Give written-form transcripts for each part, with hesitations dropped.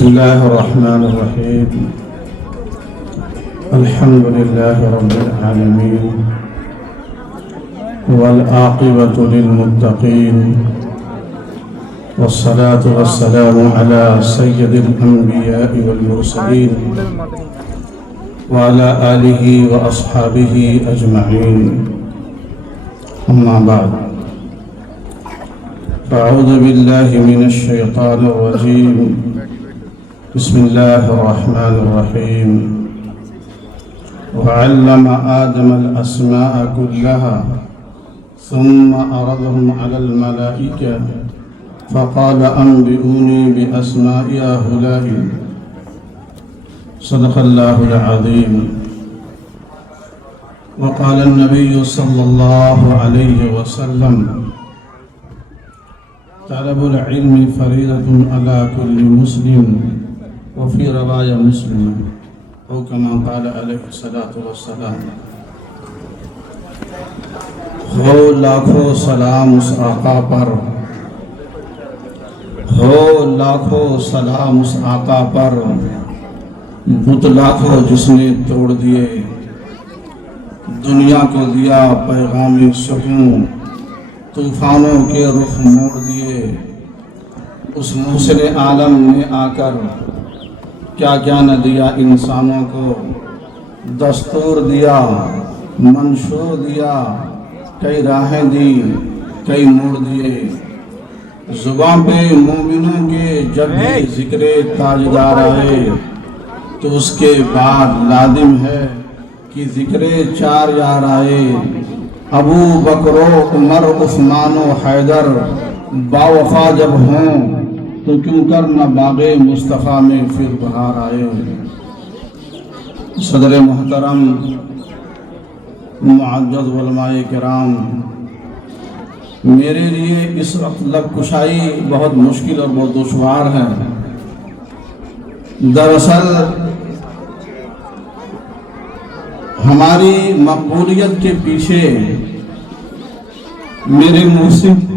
بسم الله الرحمن الرحيم. الحمد لله رب العالمين والعاقبة للمتقين والصلاة والسلام على سيد الأنبياء والمرسلين وعلى آله وأصحابه أجمعين. أما بعد، فأعوذ بالله من الشيطان الرجيم. بسم الله الرحمن الرحيم. وعلم آدم الأسماء كلها ثم عرضهم على الملائكة فقال أنبئوني بأسماء هؤلاء. صدق الله العظيم. وقال النبي صلى الله عليه وسلم: طلب العلم فريضة على كل مسلم، وفي رواية مسلم، او كما قال علیہ الصلاۃ والسلام. ہو لاکھوں سلام اس آقا پر، ہو لاکھوں سلام اس آقا پر، بت لاکھوں جس نے توڑ دیے، دنیا کو دیا پیغام سکون، طوفانوں کے رخ موڑ دیے. اس محسن عالم نے آ کر کیا کیا نہ دیا انسانوں کو، دستور دیا، منشور دیا، کئی راہیں دی، کئی موڑ دیے. زباں پہ مومنوں کے جب بھی ذکر تاجدار آئے تو اس کے بعد لازم ہے کہ ذکر چار یار آئے. ابو بکر و عمر عثمان و حیدر باوفا جب ہوں تو کیوں کر نہ باغ مصطفیٰ میں پھر بہار آئے. صدر محترم، معزز علماء کرام، میرے لیے اس وقت لب کشائی بہت مشکل اور بہت دشوار ہے. دراصل ہماری مقبولیت کے پیچھے میرے محسن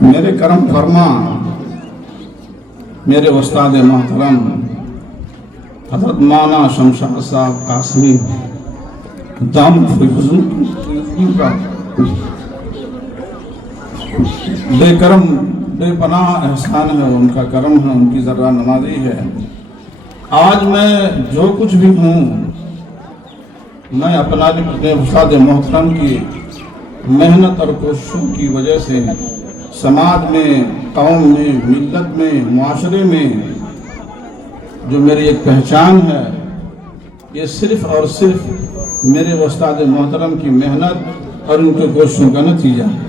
میرے کرم فرما میرے استاد محترم حضرت مولانا شمشاد صاحب قاسمی دام فضول کا بے کرم بے پناہ احسان ہے، ان کا کرم ہے، ان کی ذرہ نمازی ہے. آج میں جو کچھ بھی ہوں میں اپنے استاد محترم کی محنت اور کوششوں کی وجہ سے سماج میں، قوم میں، ملت میں، معاشرے میں جو میری ایک پہچان ہے، یہ صرف اور صرف میرے استاد محترم کی محنت اور ان کی کوششوں کا نتیجہ ہے.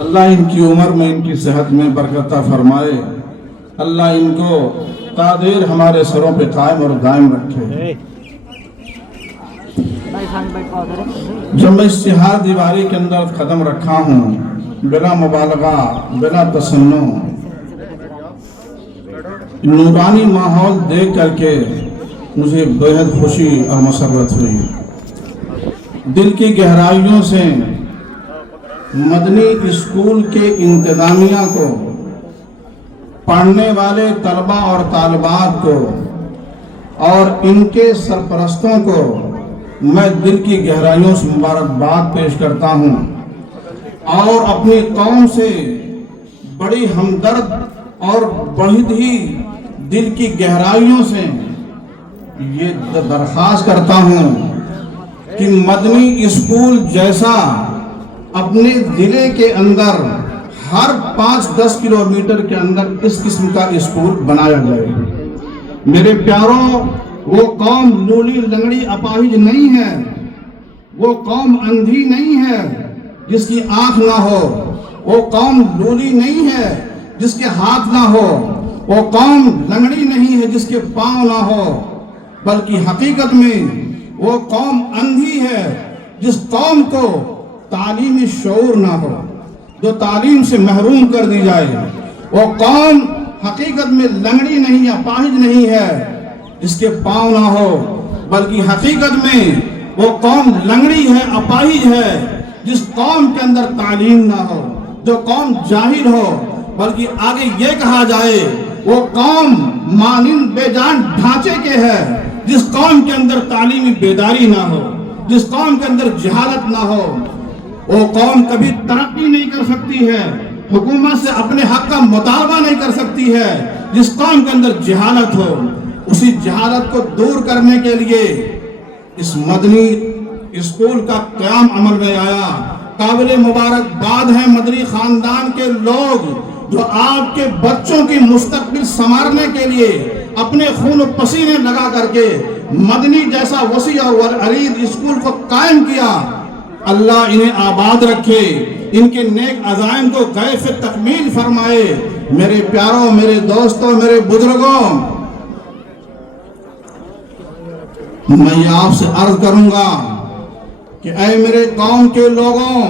اللہ ان کی عمر میں، ان کی صحت میں برکت عطا فرمائے. اللہ ان کو تا دیر ہمارے سروں پہ قائم اور دائم رکھے. جب میں اشتہار دیواری کے اندر قدم رکھا ہوں، بلا مبالغہ، بلا تصنع، نورانی ماحول دیکھ کر کے مجھے بہت خوشی اور مسرت ہوئی. دل کی گہرائیوں سے مدنی اسکول کے انتظامیہ کو، پڑھنے والے طلبہ اور طالبات کو اور ان کے سرپرستوں کو میں دل کی گہرائیوں سے مبارکباد پیش کرتا ہوں، اور اپنی قوم سے بڑی ہمدرد اور بہت ہی دل کی گہرائیوں سے یہ درخواست کرتا ہوں کہ مدنی اسکول جیسا اپنے ضلع کے اندر ہر 5-10 کلومیٹر کے اندر اس قسم کا اسکول بنایا جائے. میرے پیاروں، وہ قوم لولی لنگڑی اپاہج نہیں ہے، وہ قوم اندھی نہیں ہے جس کی آنکھ نہ ہو، وہ قوم لولی نہیں ہے جس کے ہاتھ نہ ہو، وہ قوم لنگڑی نہیں ہے جس کے پاؤں نہ ہو، بلکہ حقیقت میں وہ قوم اندھی ہے جس قوم کو تعلیمی شعور نہ ہو، جو تعلیم سے محروم کر دی جائے. وہ قوم حقیقت میں لنگڑی نہیں یا اپاہج نہیں ہے جس کے پاؤں نہ ہو، بلکہ حقیقت میں وہ قوم لنگڑی ہے، اپاہج ہے جس قوم کے اندر تعلیم نہ ہو. جو قوم جاہل ہو، بلکہ آگے یہ کہا جائے وہ قوم مانند بے جان ڈھانچے کے ہے، جس قوم کے اندر تعلیمی بیداری نہ ہو، جس قوم کے اندر جہالت نہ ہو، وہ قوم کبھی ترقی نہیں کر سکتی ہے، حکومت سے اپنے حق کا مطالبہ نہیں کر سکتی ہے۔ جس قوم کے اندر جہالت ہو، اسی جہالت کو دور کرنے کے لیے اس مدنی اسکول کا قیام عمل میں آیا۔ قابل مبارکباد ہیں مدنی خاندان کے لوگ جو آپ کے بچوں کی مستقبل سنوارنے کے لیے اپنے خون و پسینے لگا کر کے مدنی جیسا وسیع اور عریض اسکول کو قائم کیا۔ اللہ انہیں آباد رکھے، ان کے نیک عزائم کو غیف تکمیل فرمائے۔ میرے پیاروں، میرے دوستوں، میرے بزرگوں، میں آپ سے عرض کروں گا کہ اے میرے قوم کے لوگوں،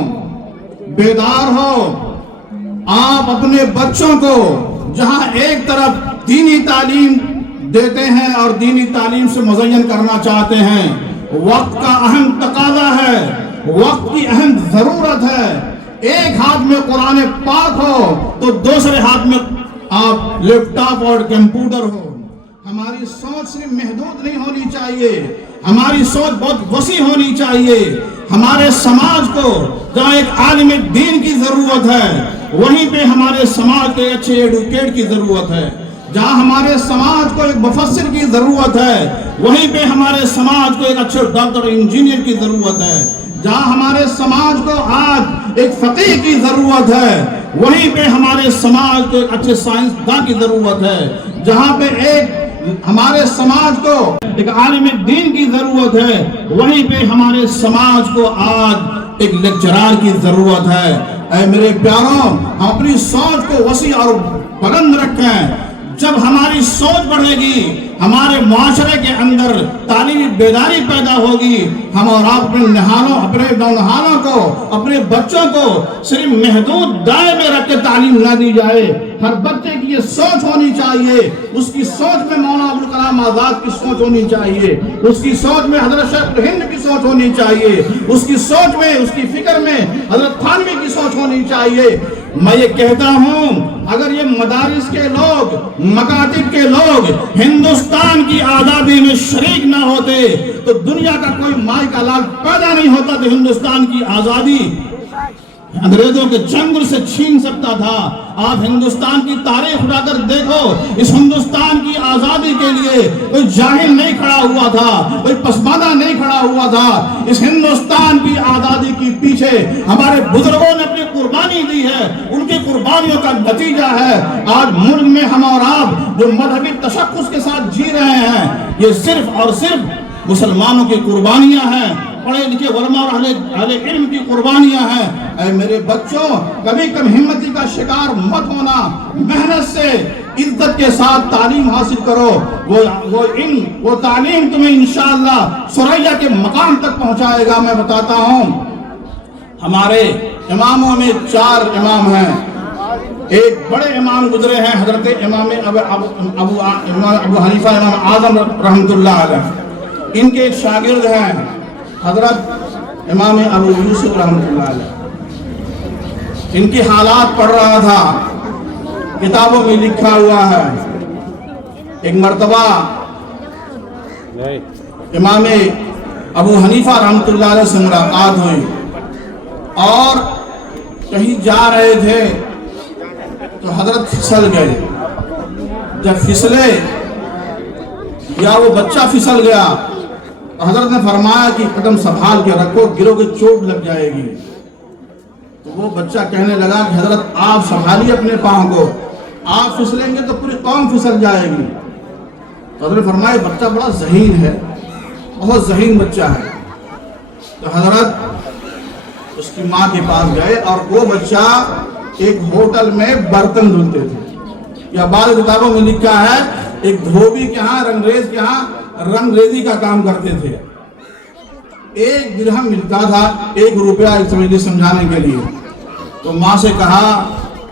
بیدار ہو۔ آپ اپنے بچوں کو جہاں ایک طرف دینی تعلیم دیتے ہیں اور دینی تعلیم سے مزین کرنا چاہتے ہیں، وقت کا اہم تقاضا ہے، وقت کی اہم ضرورت ہے۔ ایک ہاتھ میں قرآن پاک ہو تو دوسرے ہاتھ میں آپ لیپ ٹاپ اور کمپیوٹر ہو۔ ہماری سوچ صرف محدود نہیں ہونی چاہیے، ہماری سوچ بہت وسیع ہونی چاہیے۔ ہمارے سماج کو جہاں ایک عالم دین کی ضرورت ہے، وہیں پہ ہمارے سماج کو ایک اچھے ایڈوکیٹ کی ضرورت ہے۔ جہاں ہمارے سماج کو ایک مفسر کی ضرورت ہے، وہیں پہ ہمارے سماج کو ایک اچھے ڈاکٹر انجینئر کی ضرورت ہے۔ جہاں ہمارے سماج کو آج ایک فقیہ کی ضرورت ہے، وہیں پہ ہمارے سماج کو ایک اچھے سائنسداں کی ضرورت ہے۔ جہاں پہ ہمارے سماج کو ایک عالم دین کی ضرورت ہے، وہیں پہ ہمارے سماج کو آج ایک لیکچرار کی ضرورت ہے۔ اے میرے پیاروں، ہم اپنی سوچ کو وسیع اور بلند رکھیں۔ جب ہماری سوچ بڑھے گی، ہمارے معاشرے کے اندر تعلیمی بیداری پیدا ہوگی۔ ہم اور آپ اپنے نونہالوں کو، اپنے بچوں کو صرف محدود دائرے میں رکھ کے تعلیم نہ دی جائے۔ ہر بچے کی یہ سوچ ہونی چاہیے، اس کی سوچ میں مولانا ابوالکلام آزاد کی سوچ ہونی چاہیے، اس کی سوچ میں حضرت شیخ الہند کی سوچ ہونی چاہیے، اس کی سوچ میں، اس کی فکر میں حضرت تھانوی کی سوچ ہونی چاہیے۔ میں یہ کہتا ہوں، اگر یہ مدارس کے لوگ، مکاتب کے لوگ ہندوستان کی آزادی میں شریک نہ ہوتے تو دنیا کا کوئی مائی کا لال پیدا نہیں ہوتا تو ہندوستان کی آزادی انگریزوں کے چنگل سے چھین سکتا تھا۔ آپ ہندوستان کی تاریخ اٹھا کر دیکھو، اس ہندوستان کی آزادی کے لیے کوئی جاہل نہیں کھڑا ہوا تھا، کوئی پسماندہ نہیں کھڑا ہوا تھا۔ اس ہندوستان کی آزادی کے پیچھے ہمارے بزرگوں نے اپنی قربانی دی ہے، ان کی قربانیوں کا نتیجہ ہے آج ملک میں ہم اور آپ جو مذہبی تشخص کے ساتھ جی رہے ہیں، یہ صرف اور صرف مسلمانوں کی قربانیاں ہیں، پڑھے لکھے علماء اور اہل علم کی قربانیاں ہیں۔ اے میرے بچوں، کبھی کم ہمتی کا شکار مت ہونا، محنت سے عزت کے ساتھ تعلیم حاصل کرو۔ وہ تعلیم تمہیں انشاءاللہ ثریا کے مقام تک پہنچائے گا۔ میں بتاتا ہوں، ہمارے اماموں میں 4 امام ہیں۔ ایک بڑے امام گزرے ہیں، حضرت امام ابو حنیفہ امام اعظم رحمۃ اللہ علیہ۔ ان کے ایک شاگرد ہیں حضرت امام ابو یوسف رحمۃ اللہ علیہ۔ ان کی حالات پڑھ رہا تھا، کتابوں میں لکھا ہوا ہے۔ ایک مرتبہ امام ابو حنیفہ رحمۃ اللہ علیہ سے ملاقات ہوئی اور کہیں جا رہے تھے تو حضرت پھسل گئے۔ جب پھسلے یا وہ بچہ پھسل گیا تو حضرت نے فرمایا کہ قدم سنبھال کے رکھو، گرو کے چوٹ لگ جائے گی۔ تو وہ بچہ کہنے لگا کہ حضرت آپ سنبھالیے اپنے پاؤں کو، آپ پھسلیں گے تو پوری قوم پھسل جائے گی۔ تو حضرت نے فرمایا بچہ بڑا ذہین ہے، بہت ذہین بچہ ہے۔ تو حضرت اس کی ماں کے پاس گئے اور وہ بچہ ایک ہوٹل میں برتن دھلتے تھے، یا بعض کتابوں میں لکھا ہے ایک دھوبی کے ہاں، رنگریز کے ہاں رنگ ریزی کا کام کرتے تھے۔ 1 درہم ملتا تھا، 1 روپیہ ایک سمجھانے کے لیے۔ تو ماں سے کہا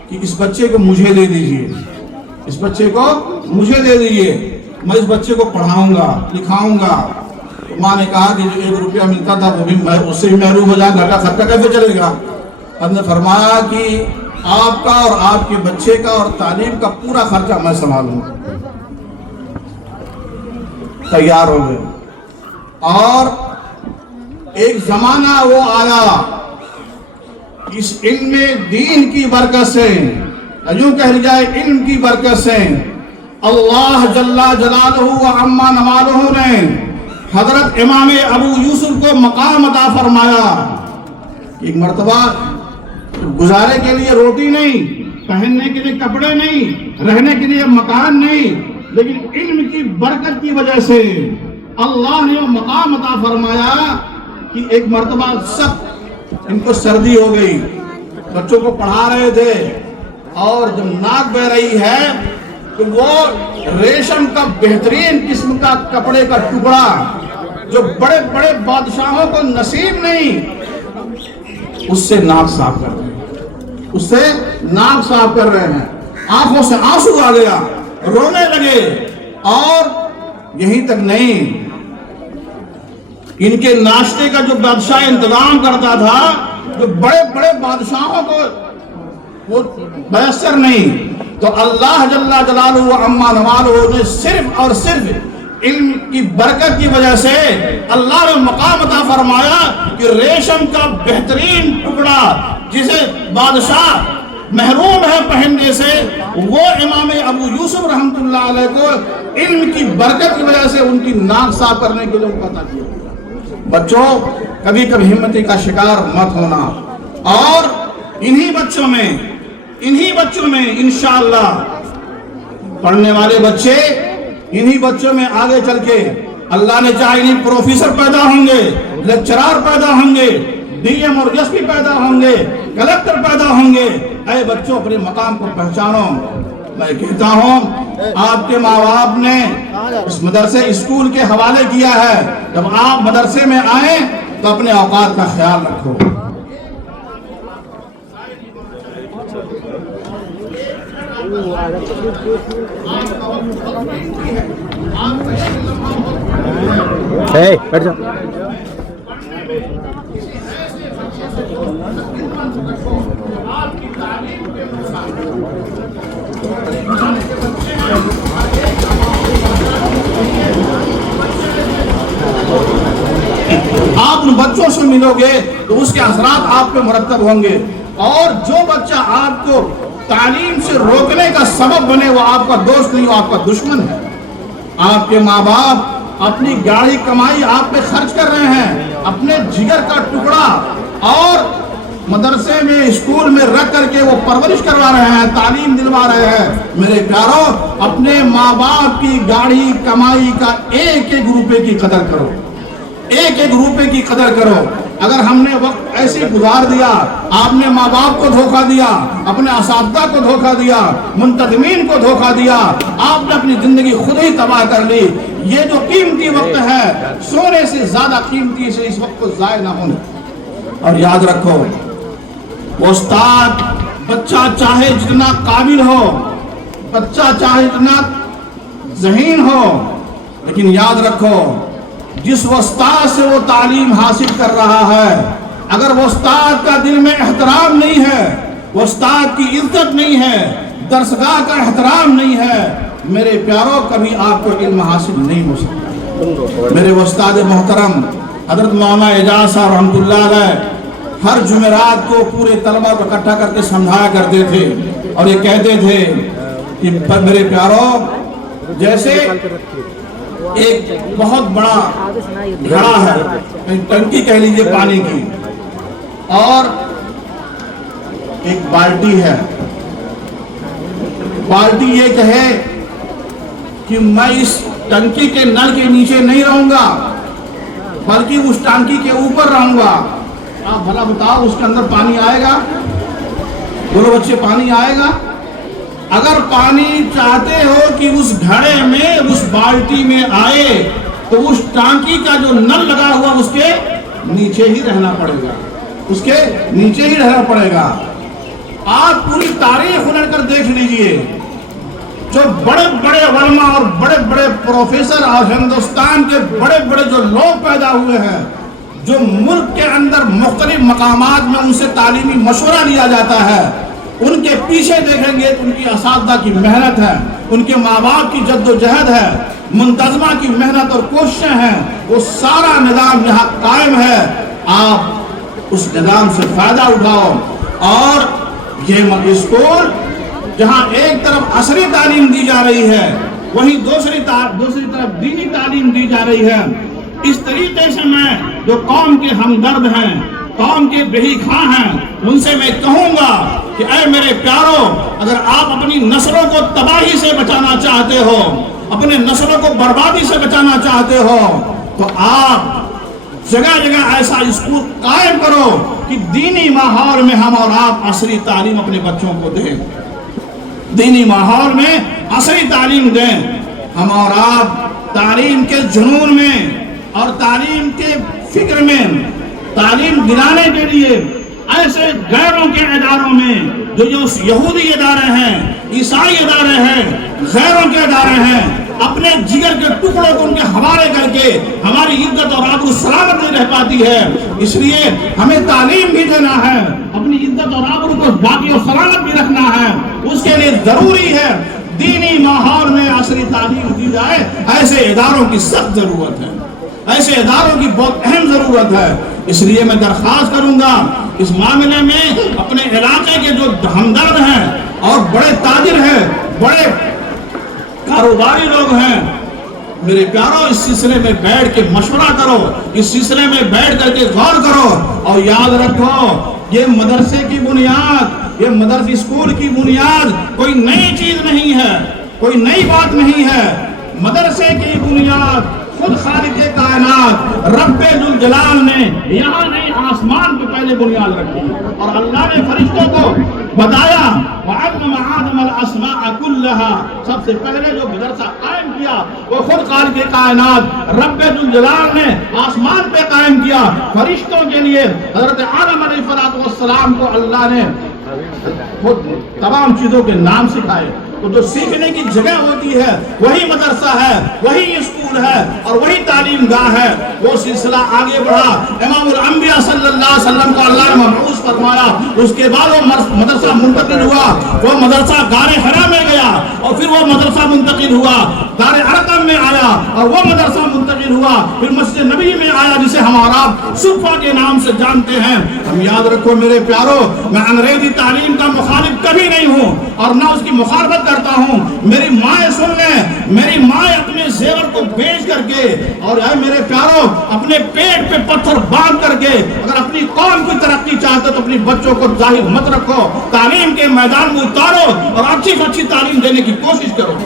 کہ اس بچے کو مجھے دے دیجئے، اس بچے کو مجھے دے دیجئے، میں اس بچے کو پڑھاؤں گا، لکھاؤں گا۔ تو ماں نے کہا کہ جو 1 روپیہ ملتا تھا وہ بھی اس سے بھی محروم ہو جائے، گھر کا خرچہ کیسے چلے گا؟ حضرت نے فرمایا کہ آپ کا اور آپ کے بچے کا اور تعلیم کا پورا خرچہ میں سنبھالوں گا۔ تیار ہو گئے۔ اور ایک زمانہ وہ آیا اس علم دین کی برکت سے، یوں کہہ جائے علم کی برکت سے، اللہ جل جلالہ و عما نوالہ نے حضرت امام ابو یوسف کو مقام عطا فرمایا۔ ایک مرتبہ گزارے کے لیے روٹی نہیں، پہننے کے لیے کپڑے نہیں، رہنے کے لیے مکان نہیں، لیکن علم کی برکت کی وجہ سے اللہ نے وہ مقام عطا فرمایا کہ ایک مرتبہ سب ان کو سردی ہو گئی، بچوں کو پڑھا رہے تھے، اور جب ناک بہ رہی ہے تو وہ ریشم کا بہترین قسم کا کپڑے کا ٹکڑا جو بڑے بڑے بادشاہوں کو نصیب نہیں، اس سے ناک صاف کر رہے ہیں، اس سے ناک صاف کر رہے ہیں۔ آنکھوں سے آنسو آ گیا، رونے لگے۔ اور یہیں تک نہیں، ان کے ناشتے کا جو بادشاہ انتظام کرتا تھا، جو بڑے بڑے بادشاہوں کو وہ میسر نہیں، تو اللہ جل جلالہ و عما نوالہ نے صرف اور صرف علم کی برکت کی وجہ سے اللہ نے مقام عطا فرمایا کہ ریشم کا بہترین ٹکڑا جسے بادشاہ محروم ہے پہننے سے، وہ امام ابو یوسف رحمۃ اللہ علیہ کو علم کی برکت کی وجہ سے ان کی ناک صاف کرنے کے لیے ان کو عطا کیا۔ بچوں، کبھی کبھی ہمتی کا شکار مت ہونا، اور انہی بچوں میں انشاءاللہ پڑھنے والے بچے، انہی بچوں میں آگے چل کے اللہ نے چاہے انہیں پروفیسر پیدا ہوں گے، لیکچرار پیدا ہوں گے، ڈی ایم اور ایس پی پیدا ہوں گے، کلکٹر پیدا ہوں گے۔ اے بچوں، اپنے مقام کو پہچانو۔ میں کہتا ہوں، آپ کے ماں باپ نے اس مدرسے اسکول کے حوالے کیا ہے، جب آپ مدرسے میں آئیں تو اپنے اوقات کا خیال رکھو۔ بیٹھ جاؤ۔ آپ ان بچوں سے ملو گے تو اس کے اثرات آپ پہ مرتب ہوں گے، اور جو بچہ آپ کو تعلیم سے روکنے کا سبب بنے وہ آپ کا دوست نہیں، وہ آپ کا دشمن ہے۔ آپ کے ماں باپ اپنی گاڑی کمائی آپ پہ خرچ کر رہے ہیں، اپنے جگر کا ٹکڑا اور مدرسے میں اسکول میں رکھ کر کے وہ پرورش کروا رہے ہیں، تعلیم دلوا رہے ہیں۔ میرے پیارو، اپنے ماں باپ کی گاڑی کمائی کا ایک ایک روپے کی قدر کرو، ایک ایک روپے کی قدر کرو۔ اگر ہم نے وقت ایسے گزار دیا، آپ نے ماں باپ کو دھوکہ دیا، اپنے اساتذہ کو دھوکہ دیا، منتظمین کو دھوکہ دیا، آپ نے اپنی زندگی خود ہی تباہ کر لی۔ یہ جو قیمتی وقت ہے، سونے سے زیادہ قیمتی، سے اس وقت کو ضائع نہ ہونے۔ اور یاد رکھو، استاد بچہ چاہے جتنا قابل ہو، بچہ چاہے جتنا ذہین ہو، لیکن یاد رکھو، جس استاد سے وہ تعلیم حاصل کر رہا ہے، اگر وہ استاد کا دل میں احترام نہیں ہے، وہ استاد کی عزت نہیں ہے، درسگاہ کا احترام نہیں ہے، میرے پیاروں، کبھی آپ کو علم حاصل نہیں ہو سکتا۔ میرے استاد محترم حضرت مولانا اعجاز صاحب رحمۃ اللہ علیہ ہر جمعرات کو پورے طلبہ کو اکٹھا کر کے سمجھایا کرتے تھے، اور یہ کہتے تھے کہ میرے پیاروں، جیسے ایک بہت بڑا گھڑا ہے، ٹنکی کہہ لیجیے پانی کی، اور ایک بالٹی ہے۔ بالٹی یہ کہے کہ میں اس ٹنکی کے نل کے نیچے نہیں رہوں گا، بلکہ اس ٹنکی کے اوپر رہوں گا۔ آپ بھلا بتاؤ، اس کے اندر پانی آئے گا؟ بولو بچے، پانی آئے گا؟ اگر پانی چاہتے ہو کہ اس گھڑے میں، اس بالٹی میں آئے، تو اس ٹانکی کا جو نل لگا ہوا اس کے نیچے ہی رہنا پڑے گا، اس کے نیچے ہی رہنا پڑے گا۔ آپ پوری تاریخ الٹ کر دیکھ لیجئے، جو بڑے بڑے علماء اور بڑے بڑے پروفیسر اور ہندوستان کے بڑے بڑے جو لوگ پیدا ہوئے ہیں، جو ملک کے اندر مختلف مقامات میں ان سے تعلیمی مشورہ لیا جاتا ہے، ان کے پیچھے دیکھیں گے تو ان کی اساتذہ کی محنت ہے، ان کے ماں باپ کی جد و جہد ہے، منتظمہ کی محنت اور کوششیں ہیں، وہ سارا نظام یہاں قائم ہے۔ آپ اس نظام سے فائدہ اٹھاؤ، اور یہ اسکول جہاں ایک طرف عصری تعلیم دی جا رہی ہے، وہیں دوسری طرف دینی تعلیم دی جا رہی ہے۔ اس طریقے سے میں جو قوم کے ہمدرد ہیں، قوم کے بہی خواہ ہیں، ان سے میں کہوں گا کہ اے میرے پیارو، اگر آپ اپنی نسلوں کو تباہی سے بچانا چاہتے ہو، اپنے نسلوں کو بربادی سے بچانا چاہتے ہو، تو آپ جگہ جگہ ایسا اسکول قائم کرو کہ دینی ماحول میں ہم اور آپ عصری تعلیم اپنے بچوں کو دیں، دینی ماحول میں عصری تعلیم دیں۔ ہم اور آپ تعلیم کے جنون میں اور تعلیم کے فکر میں تعلیم دلانے کے لیے ایسے غیروں کے اداروں میں جو یہودی ادارے ہیں، عیسائی ادارے ہیں، غیروں کے ادارے ہیں، اپنے جگر کے ٹکڑوں کو ان کے حوالے کر کے ہماری عزت اور آبرو سلامت نہیں رہ پاتی ہے۔ اس لیے ہمیں تعلیم بھی دینا ہے، اپنی عزت اور آبرو کو باقی اور سلامت بھی رکھنا ہے۔ اس کے لیے ضروری ہے دینی ماحول میں عصری تعلیم دی جائے۔ ایسے اداروں کی سخت ضرورت ہے، ایسے اداروں کی بہت اہم ضرورت ہے۔ اس لیے میں درخواست کروں گا اس معاملے میں اپنے علاقے کے جو ہمدرد ہیں اور بڑے تاجر ہیں، بڑے کاروباری لوگ ہیں، میرے پیارو اس سلسلے میں بیٹھ کے مشورہ کرو، اس سلسلے میں بیٹھ کر کے غور کرو، اور یاد رکھو یہ مدرسے کی بنیاد، یہ مدرسے اسکول کی بنیاد کوئی نئی چیز نہیں ہے، کوئی نئی بات نہیں ہے۔ مدرسے کی بنیاد خود خالق کائنات رب ذوالجلال نے یہاں نہیں آسمان پہ پہلے بنیاد رکھی، اور اللہ نے فرشتوں کو بتایا وَعَلَّمَ آدَمَ الْأَسْمَاءَ كُلَّهَا، سب سے پہلے جو مدرسہ قائم کیا وہ خود خالق کائنات رب ذوالجلال نے آسمان پہ قائم کیا۔ فرشتوں کے لیے حضرت آدم علیہ السلام کو اللہ نے خود تمام چیزوں کے نام سکھائے۔ تو جو سیکھنے کی جگہ ہوتی ہے وہی مدرسہ ہے، وہی اسکول ہے، اور وہی تعلیم گاہ ہے۔ وہ سلسلہ آگے بڑھا، امام الانبیاء صلی اللہ علیہ وسلم کو اللہ نے مبعوث فرمایا، اس کے بعد وہ مدرسہ منتقل ہوا، وہ مدرسہ غار حرا میں گیا، اور پھر وہ مدرسہ منتقل ہوا دار ارقم میں آیا، اور وہ مدرسہ منتقل ہوا پھر مسجد نبی میں آیا، جسے ہم اور آپ صفا کے نام سے جانتے ہیں۔ ہم یاد رکھو میرے پیارو، میں انگریزی تعلیم کا مخالف کبھی نہیں ہوں اور نہ اس کی مخالفت کرتا ہوں۔ میری مائیں سن لیں، میری مائیں اپنے زیور کو بیچ کر کے، اور اے میرے پیارو اپنے پیٹ پہ پتھر باندھ کر کے اگر اپنی قوم کی ترقی چاہتے تو اپنی بچوں کو ظاہر مت رکھو، تعلیم کے میدان میں اتارو اور اچھی سے اچھی تعلیم دینے کی کوشش کرو۔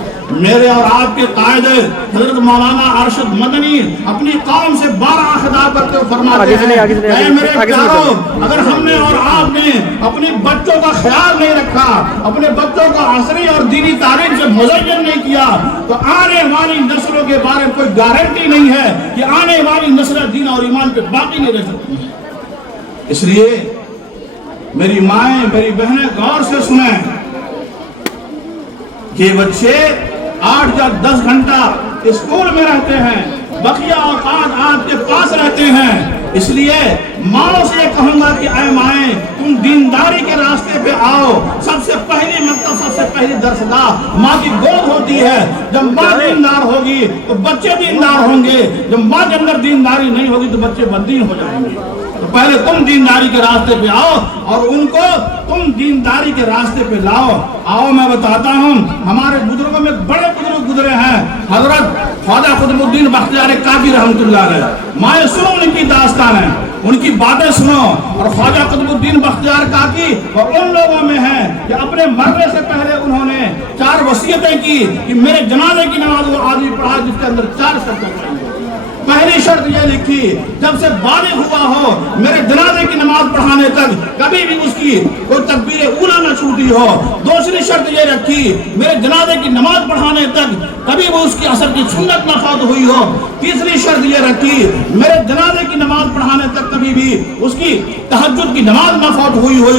میرے اور آپ کے قائد حضرت مولانا ارشد مدنی اپنی قوم سے 12 خطاب کرتے ہوئے فرماتے ہیں، اے میرے پیارو اگر ہم نے اور آپ نے اپنی بچوں کا خیال نہیں رکھا، اپنے بچوں کو عصری اور دینی تعلیم سے مزین نہیں کیا، تو آنے والی نسلوں کے بارے میں کوئی گارنٹی نہیں ہے کہ آنے والی نسلیں دین اور ایمان پہ باقی نہیں رہ سکتی ہیں۔ اس لیے میری مائیں، میری بہنیں غور سے سنیں کہ بچے 8 یا 10 گھنٹہ اسکول میں رہتے ہیں، بقیہ اوقات آپ کے پاس رہتے ہیں۔ اس لیے ماں سے یہ کہوں گا کہ اے مائیں تم دینداری کے راستے پہ آؤ۔ سب سے پہلی مکتب، سب سے پہلی درسگاہ ماں کی گود ہوتی ہے۔ جب ماں دیندار ہوگی تو بچے دیندار ہوں گے، جب ماں کے اندر دینداری نہیں ہوگی تو بچے بددین ہو جائیں گے۔ تو پہلے تم دینداری کے راستے پہ آؤ اور ان کو تم دینداری کے راستے پہ لاؤ۔ آؤ میں بتاتا ہوں، ہمارے بزرگوں میں بڑے بزرگ گزرے ہیں، حضرت خواجہ قطب الدین بختیار کاکی رحمۃ اللہ علیہ۔ مائیں سنو ان کی داستانیں، ان کی باتیں سنو۔ اور خواجہ قطب الدین بختیار کاکی اور ان لوگوں میں ہیں کہ اپنے مرنے سے پہلے انہوں نے 4 وصیتیں کی کہ میرے جنازے کی نماز وہ آدمی پڑھا جس کے اندر 4 شرطیں پڑھی۔ پہلی شرط یہ لکھی جب سے بالغ ہوا ہو میرے جنازے کی نماز پڑھانے تک کبھی بھی اس کی کوئی تکبیر اولا نہ چھوٹی ہو۔ دوسری شرط یہ رکھی میرے جنازے کی نماز پڑھانے تک کبھی وہ اس کی عصر کی سنت نہ فوت ہوئی ہو۔ تیسری شرط یہ رکھی میرے جنازے کی نماز پڑھانے تک کبھی بھی اس کی تہجد کی نماز نہ فوت ہوئی ہو۔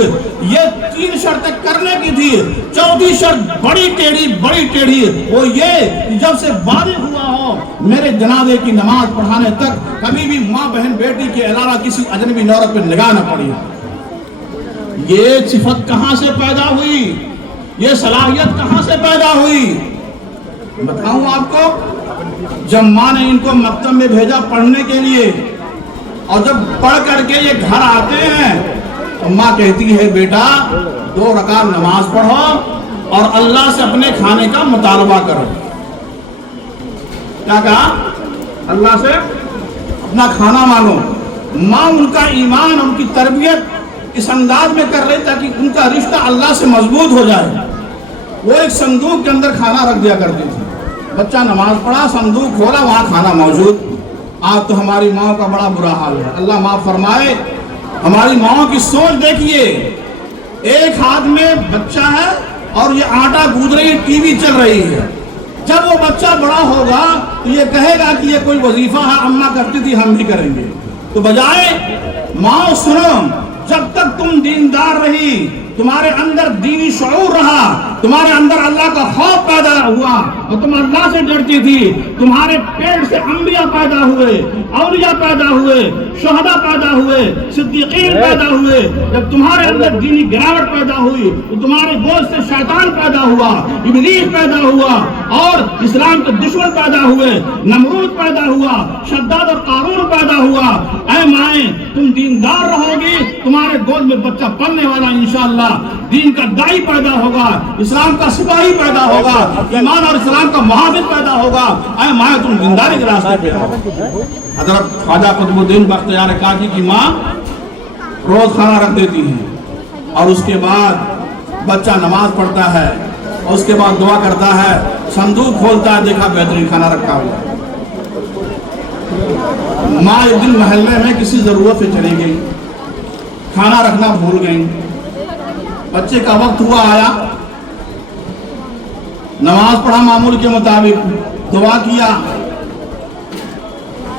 یہ 3 شرطیں کرنے کی تھی۔ چوتھی شرط بڑی ٹیڑھی وہ یہ کہ جب سے بالغ ہوا ہو میرے جنازے کی نماز پڑھانے تک کبھی بھی ماں بہن بیٹی کے علاوہ کسی اجنبی عورت پہ نگاہ نہ پڑی۔ یہ صفت کہاں سے پیدا ہوئی, یہ صلاحیت کہاں سے پیدا ہوئی؟ بتاؤں آپ کو, جب ماں نے ان کو مکتب میں بھیجا پڑھنے کے لیے, اور جب پڑھ کر کے یہ گھر آتے ہیں تو ماں کہتی ہے بیٹا 2 رکعت نماز پڑھو اور اللہ سے اپنے کھانے کا مطالبہ کرو. کیا کہا؟ اللہ سے اپنا کھانا مانگو. ماں ان کا ایمان, ان کی تربیت اس انداز میں کر رہی تاکہ ان کا رشتہ اللہ سے مضبوط ہو جائے. وہ ایک صندوق کے اندر کھانا رکھ دیا کرتی تھی. بچہ نماز پڑھا, صندوق کھولا, وہاں کھانا موجود. آج تو ہماری ماں کا بڑا برا حال ہے, اللہ معاف فرمائے. ہماری ماں کی سوچ دیکھیے, ایک ہاتھ میں بچہ ہے اور یہ آٹا گود رہی ہے, ٹی وی چل رہی ہے. جب وہ بچہ بڑا ہوگا تو یہ کہے گا کہ یہ کوئی وظیفہ ہے, اماں کرتی تھی ہم بھی کریں گے. تو بجائے ماں سنو, جب تک تم دیندار رہی, تمہارے اندر دینی شعور رہا, تمہارے اندر اللہ کا خوف پیدا ہوا اور تم اللہ سے ڈرتی تھی, تمہارے پیٹ سے انبیاء پیدا ہوئے, اولیاء پیدا ہوئے, شہداء پیدا ہوئے, صدیقین پیدا ہوئے. جب تمہارے اندر دینی گراوٹ پیدا ہوئی تو تمہارے گوشت سے شیطان پیدا ہوا, ابلیس پیدا ہوا اور اسلام کے دشمن پیدا ہوئے, نمرود پیدا ہوا, شداد اور قارون پیدا ہوا. اے مائیں, تم دیندار رہو گی, تمہارے گود میں بچہ پلنے والا انشاءاللہ دین کا دائی پیدا ہوگا, اسلام کا سپاہی پیدا ہوگا, ایمان اور اسلام کا محافظ پیدا ہوگا. اے مائیں, تم دینداری کے راستے پہ رہو. حضرت خواجہ قطب الدین بختیار کاکی کی ماں روز کھانا رکھ دیتی ہیں اور اس کے بعد بچہ نماز پڑھتا ہے اور اس کے بعد دعا کرتا ہے, صندوق کھولتا ہے, دیکھا بہترین کھانا رکھا ہوا. ماں ایک دن محلے میں کسی ضرورت سے چلی گئی, کھانا رکھنا بھول گئی. بچے کا وقت ہوا, آیا, نماز پڑھا معمول کے مطابق, دعا کیا.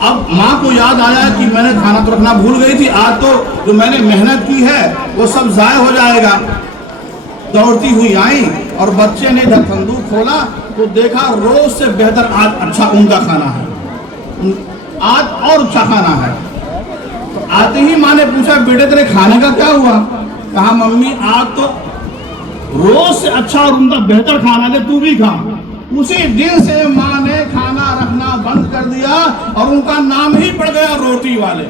اب ماں کو یاد آیا کہ میں نے کھانا تو رکھنا بھول گئی تھی, آج تو جو میں نے محنت کی ہے وہ سب ضائع ہو جائے گا. دوڑتی ہوئی آئی اور بچے نے جب صندوق کھولا تو دیکھا روز سے بہتر آج اچھا عمدہ کھانا ہے, آج اور اچھا کھانا ہے. آتے ہی ماں نے پوچھا بیٹے تیرے کھانے کا کیا ہوا؟ کہا ممی آج تو روز سے اچھا اور عمدہ بہتر کھانا ہے, تو بھی کھا. اسی دن سے ماں نے کھانا رکھنا بند کر دیا اور ان کا نام ہی پڑ گیا روٹی والے.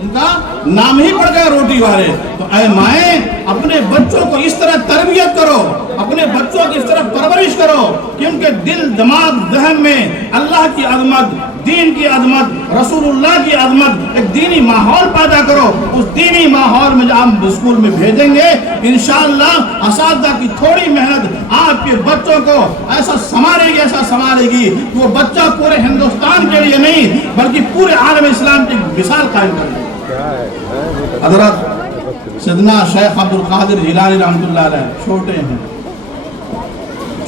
ان کا نام ہی پڑ گیا روٹی والے. تو اے مائیں, اپنے بچوں کو اس طرح تربیت کرو, اپنے بچوں کی اس طرح پرورش کرو کہ ان کے دل دماغ ذہن میں اللہ کی عظمت, دین کی عظمت, رسول اللہ کی عظمت, ایک دینی ماحول پیدا کرو. اس دینی ماحول میں جب ہم اسکول میں بھیجیں گے انشاءاللہ اساتذہ کی تھوڑی محنت آپ کے بچوں کو ایسا سنوارے گی کہ وہ بچہ پورے ہندوستان کے لیے نہیں بلکہ پورے عالم اسلام کی مثال قائم کرے. حضرت سیدنا شیخ عبد القادر جیلانی رحمۃ اللہ علیہ چھوٹے ہیں,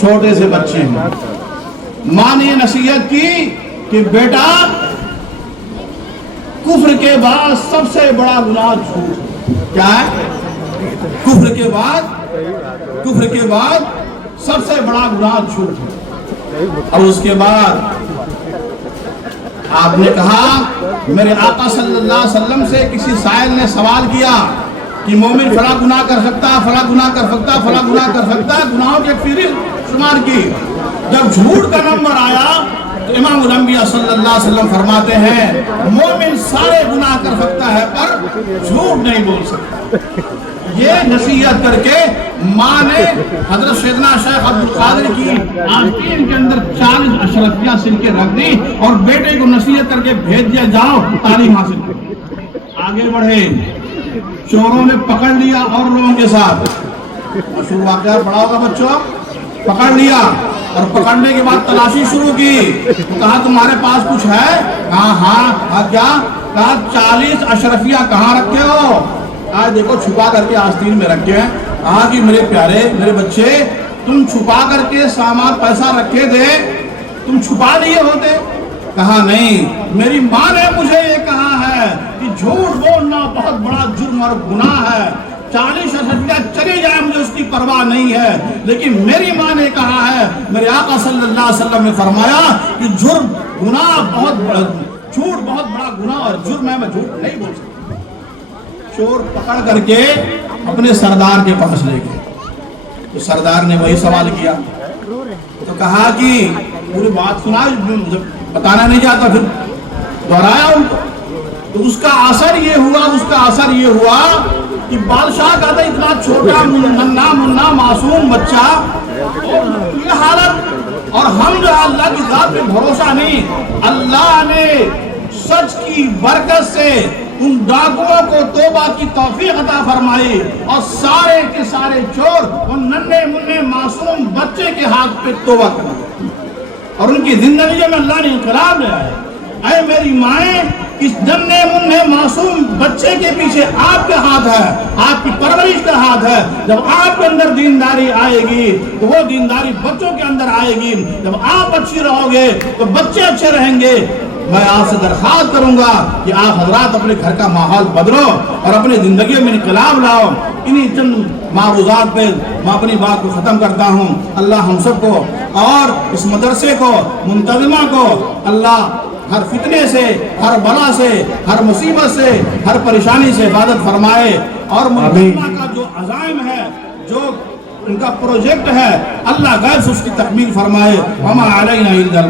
چھوٹے سے بچے ہیں. ماں نے نصیحت کی کہ بیٹا کفر کے بعد سب سے بڑا گناہ جھوٹ. کیا ہے؟ کفر کے بعد سب سے بڑا گناہ جھوٹ ہے. اور اس کے بعد آپ نے کہا میرے آقا صلی اللہ علیہ وسلم سے کسی سائل نے سوال کیا کہ مومن فلاں گناہ کر سکتا, فلاں گناہ کر سکتا, فلاں گناہ کر سکتا, گناہوں کی ایک فہرست شمار کی. جب جھوٹ کا نمبر آیا تو امام الانبیاء صلی اللہ علیہ وسلم فرماتے ہیں مومن سارے گناہ کر سکتا ہے پر جھوٹ نہیں بول سکتا. یہ نصیحت کر کے ماں نے حضرت سیدنا شیخ عبد القادر کی آستین کے اندر 40 اشرفیاں سل کے رکھ دی اور بیٹے کو نصیحت کر کے بھیج دیا, جاؤ تعلیم حاصل کرو. آگے بڑھے, چوروں نے پکڑ لیا اور لوگوں کے ساتھ, مشہور واقعہ بڑا ہوگا بچوں, پکڑ لیا اور پکڑنے کے بعد تلاشی شروع کی. کہا تمہارے پاس کچھ ہے؟ کہا ہاں. کیا؟ کہا 40 اشرفیاں کہاں رکھے ہو؟ آج دیکھو چھپا کر کے آستین میں رکھے ہیں. کہا کہ میرے پیارے, میرے بچے, تم چھپا کر کے سامان پیسہ رکھے تھے, تم چھپا لیے ہوتے. کہا نہیں, میری ماں نے مجھے یہ کہا ہے کہ جھوٹ بولنا بہت بڑا جرم اور گناہ ہے. 40 اشرفیاں چلی جائے مجھے اس کی پرواہ نہیں ہے, لیکن میری ماں نے کہا ہے, میرے آقا صلی اللہ علیہ وسلم نے فرمایا کہ جرم گناہ بہت بڑا, جھوٹ بہت بڑا گناہ اور جرم ہے, میں جھوٹ نہیں بول سکتا. چور پکڑ کر کے اپنے سردار کے پاس لے گئے. تو سردار نے وہی سوال کیا تو کہا کہ پوری بات سنا، بتانا نہیں چاہتا، پھر دہرایا ان کو. تو اس کا اثر یہ ہوا کہ بادشاہ کا تھا اتنا چھوٹا ننھا معصوم بچہ، یہ حالت، اور ہم جو اللہ کی ذات پہ بھروسہ نہیں. اللہ نے سچ کی برکت سے ان ڈاکوؤں کو توبہ کی توفیق عطا فرمائی اور سارے کے سارے چور ان ننھے منھے معصوم بچے کے ہاتھ پہ توبہ کر دی اور ان کی زندگی میں اللہ نے انقلاب لے آیا. اے میری مائیں، اس ننھے منھے معصوم بچے کے پیچھے آپ کا ہاتھ ہے، آپ کی پرورش کا ہاتھ ہے. جب آپ کے اندر دینداری آئے گی تو وہ دینداری بچوں کے اندر آئے گی. جب آپ اچھی رہو گے تو بچے اچھے رہیں گے. میں آپ سے درخواست کروں گا کہ آپ حضرات اپنے گھر کا ماحول بدلو اور اپنی زندگی میں انقلاب لاؤ. انہی چند معروضات پہ میں اپنی بات کو ختم کرتا ہوں. اللہ ہم سب کو اور اس مدرسے کو، منتظمہ کو، اللہ ہر فتنے سے، ہر بلا سے، ہر مصیبت سے، ہر پریشانی سے حفاظت فرمائے. اور منتظمہ کا جو عزائم ہے، جو ان کا پروجیکٹ ہے، اللہ غیب سے اس کی تکمیل فرمائے. وما علینا الا